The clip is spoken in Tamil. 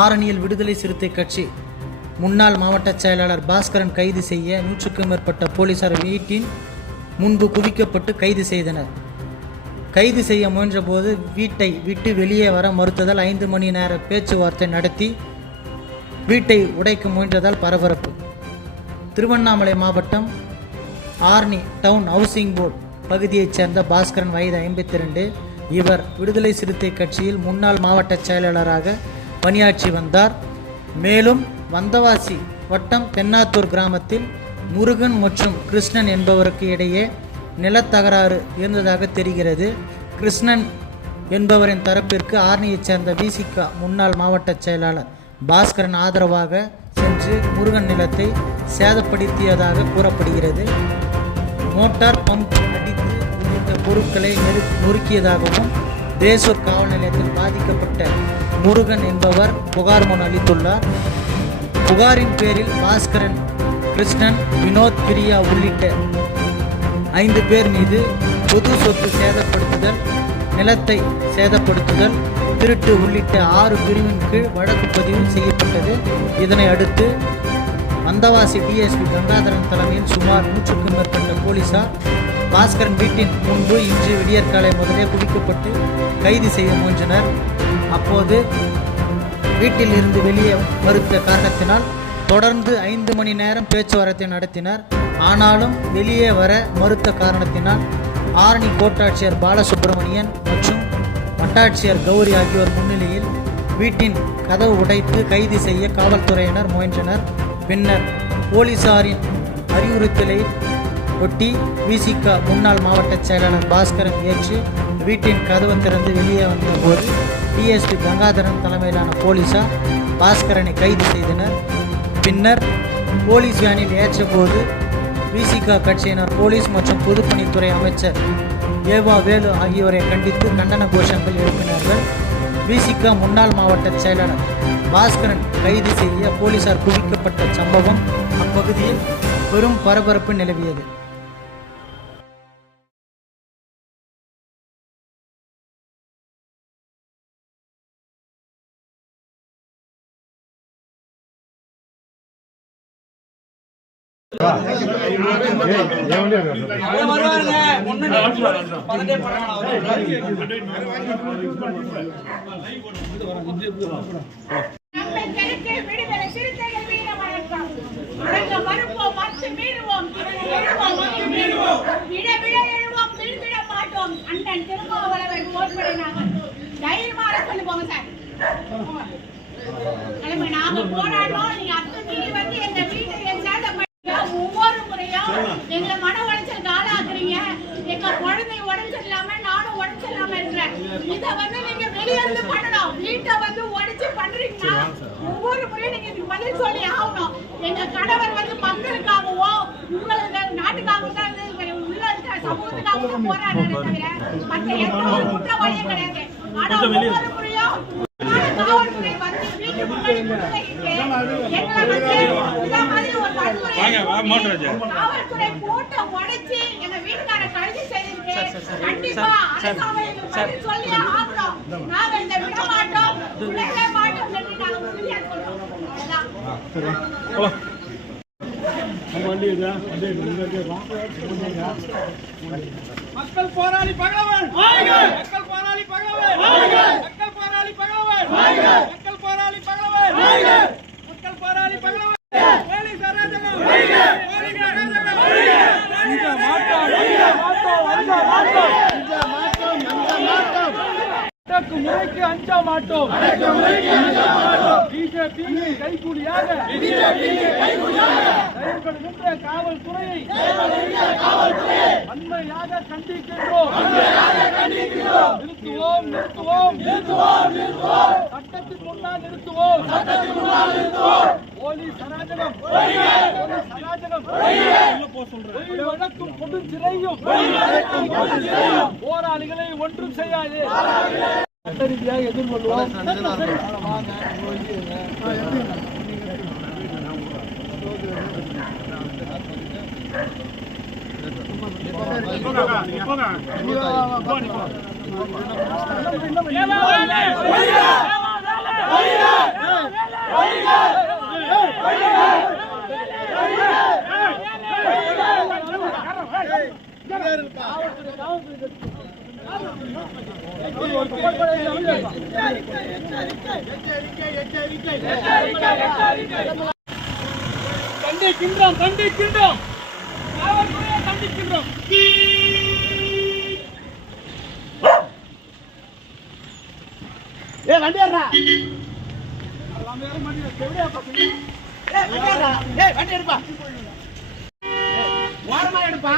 ஆரணியில் விடுதலை சிறுத்தை கட்சி. முன்னாள் மாவட்ட செயலாளர் பாஸ்கரன் கைது செய்ய நூற்றுக்கும் மேற்பட்ட போலீசார் வீட்டின் முன்பு குவிக்கப்பட்டு கைது செய்தனர். கைது செய்ய முயன்றபோது வீட்டை விட்டு வெளியே வர மறுத்ததால் ஐந்து மணி நேர பேச்சுவார்த்தை நடத்தி வீட்டை உடைக்க முயன்றதால் பரபரப்பு. திருவண்ணாமலை மாவட்டம் ஆர்னி டவுன் ஹவுசிங் போர்டு பகுதியைச் சேர்ந்த பாஸ்கரன் வயது ஐம்பத்தி ரெண்டு இவர் விடுதலை சிறுத்தை கட்சியில் முன்னாள் மாவட்ட செயலாளராக பணியாற்றி வந்தார். மேலும் வந்தவாசி வட்டம் தென்னாத்தூர் கிராமத்தில் முருகன் மற்றும் கிருஷ்ணன் என்பவருக்கு இடையே நிலத்தகராறு இருந்ததாக தெரிகிறது. கிருஷ்ணன் என்பவரின் தரப்பிற்கு ஆர்னியைச் சேர்ந்த விசிகா முன்னாள் மாவட்ட செயலாளர் பாஸ்கரன் ஆதரவாக சென்று முருகன் நிலத்தை சேதப்படுத்தியதாக கூறப்படுகிறது. மோட்டார் பம்ப் அடித்து உள்ளிட்ட பொருட்களை நெரு நொறுக்கியதாகவும் தேசூர் காவல் நிலையத்தில் பாதிக்கப்பட்ட முருகன் என்பவர் புகார் மனு அளித்துள்ளார். புகாரின் பேரில் பாஸ்கரன் கிருஷ்ணன் வினோத் பிரியா உள்ளிட்ட ஐந்து பேர் மீது பொது சொத்து சேதப்படுத்துதல் நிலத்தை சேதப்படுத்துதல் திருட்டு உள்ளிட்ட ஆறு பிரிவின் கீழ் வழக்கு பதிவு செய்யப்பட்டது. இதனை அடுத்து வந்தவாசி டிஎஸ்பி கங்காதரன் தலைமையில் சுமார் நூற்றுக்கும் மேற்பட்ட போலீசார் பாஸ்கரன் வீட்டின் முன்பு இன்று விடியற்காலை முதலே குவிக்கப்பட்டு கைது செய்ய முயன்றனர். அப்போது வீட்டில் இருந்து வெளியே மறுத்த காரணத்தினால் தொடர்ந்து ஐந்து மணி நேரம் பேச்சுவார்த்தை நடத்தினர். ஆனாலும் வெளியே வர மறுத்த காரணத்தினால் ஆரணி கோட்டாட்சியர் பாலசுப்பிரமணியன் மற்றும் வட்டாட்சியர் கௌரி ஆகியோர் முன்னிலையில் வீட்டின் கதவு உடைத்து கைது செய்ய காவல்துறையினர் முயன்றனர். பின்னர் போலீசாரின் அறிவுறுத்தலை ஒட்டி விசிக முன்னாள் மாவட்ட செயலாளர் பாஸ்கரன் ஏற்று வீட்டின் கதவு திறந்து வெளியே வந்தபோது டிஎஸ்பி கங்காதரன் தலைமையிலான போலீசார் பாஸ்கரனை கைது செய்தனர். பின்னர் போலீஸ் வேனில் ஏற்றபோது விசிக கட்சியினர் போலீஸ் மற்றும் பொதுப்பணித்துறை அமைச்சர் ஏவா வேலு ஆகியோரை கண்டித்து கண்டன கோஷங்கள் எழுப்பினார்கள். விசிக முன்னாள் மாவட்ட செயலாளர் பாஸ்கரன் கைது செய்ய போலீசார் குவிக்கப்பட்ட சம்பவம் அப்பகுதியில் பெரும் பரபரப்பு நிலவியது. நாங்க போராடுறோம். நீங்க அத்துமீறி வந்து எங்க வீட்டை சேதப்படுத்த ஒவ்வொரு முறையும் எங்களை மன உளைச்சலுக்கு ஆளாக்குறீங்க எங்க குழந்தை உடம்பு இல்லாம நானும் உடம்பு இல்லாம இருக்கிறேன் இத வந்து நீங்க வெளியிருந்து பண்ணணும். வீட்டை வந்து உடைச்சு பண்றீங்கன்னா ஒவ்வொரு முறையும் நீங்க பதில் சொல்லி ஆகணும். எங்க கணவர் வந்து மக்களுக்காகவோ உங்களுக்கு நாட்டுக்காகவும் தான் உள்ள இருக்கிற சமூகத்துக்காக தான் போராடுறேன் தவிர மற்ற எந்த ஒரு குற்றவாளியும் கிடையாது. ஆனா ஒவ்வொரு முறையும் காவல்துறை வந்து வீட்டு முன்னாடி முற்றுகையிட்டு எங்களை வந்து மாதிரி ஒரு வன்முறையை காவல்துறை போட்டு உடைச்சு எங்க வீட்டுக்கார கைது செய்திருக்கு கண்டிப்பா அரசாங்கம் எங்களுக்கு பதில் சொல்லியே ஆகணும். நாங்க இந்த விட மாட்டோம். விடவே மாட்டோம் சொல்லி நாங்க உறுதியாக சொல்றோம். அதான். மக்கள் போராளி பகலவன். மக்கள் போராளி பகலவன் மக்கள் போராளி பகலவன் மக்கள் போராளி பகலவன் மக்கள் போராளி பகலவன் போலீஸ் அராஜகம் போலீஸ் அராஜகம் அடக்கு முறைக்கு அஞ்ச மாட்டோம். பிஜேபி கைகூலியாக செயல்படுகின்ற காவல்துறையை வன்மையாக கண்டிக்கின்றோம். நிறுத்துவோம் நிறுத்துவோம். நிறுத்துவோம் சட்டத்தின் முன்னால் நிறுத்துவோம். போலீஸ் அராஜகம். போலீஸ் அராஜகம். பொய் வழக்கும் கொண்டு போராளிகளை ஒன்றும் செய்யாது. சட்ட ரீதியாக எதிர்கொள்வோம் மாவட்டத்தில் கண்டிக்கின்றோம் கண்டிக்கின்றோம் காவல்துறையை கண்டிக்கின்றோம் ஏ வண்டியர்ரா. ஏ வண்டி எடுப்பா ஓரமா எடுப்பா.